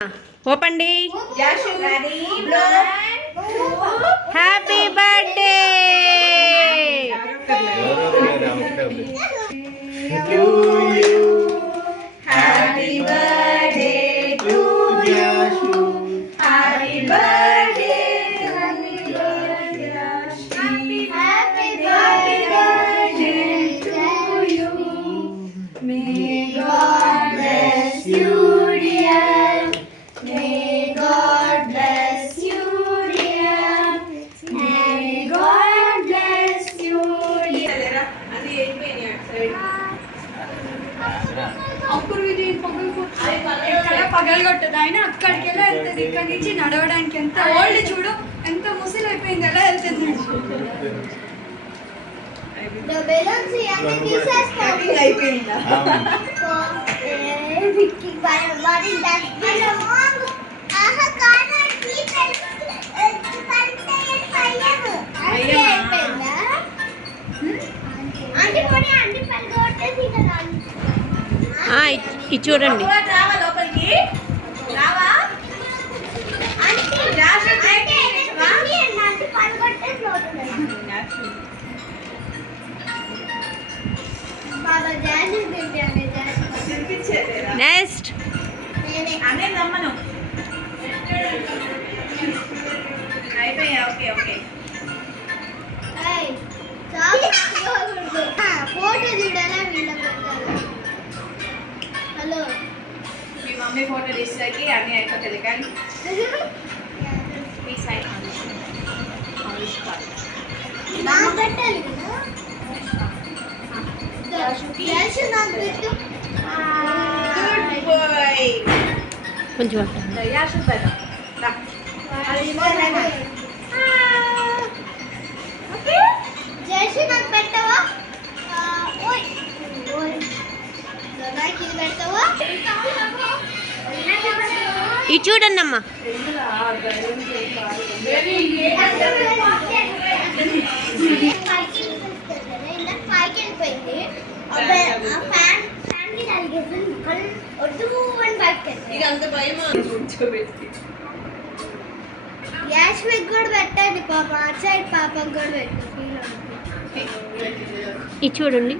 ఓపండి. Happy birthday happy birthday to Yashu happy birthday happy birthday to you may God bless you dear may God bless you dear may God bless you dear అది అయిపోయింది at side పగలగొట్టదు ఆయన అక్కడికి ఎలా వెళ్తుంది ఇక్కడ నుంచి నడవడానికి ఎంత ఓల్డ్ చూడు ఎంత ముసలి అయిపోయింది ఎలా వెళ్తుంది ఇది చూడండి. నెక్స్ట్ ఫోటో చూడాలా వీళ్ళ హలో మీ మమ్మీ ఫోటో తీసేసరికి అన్నీ అయిపోతుంది కానీ ఈ సైడ్ పెట్టాలి గుడ్ బాయ్ కొంచెం యాషు పెద్ద జేసి నాకు పెట్టవా ఓయ్ ఓయ్ నాకు ఇది పెట్టవా ఇది చూడండి అమ్మా. గ్యాస్ మీకు కూడా పెట్టండి పాప అటు సైడ్ పాపకు కూడా పెట్టు ఇది చూడండి.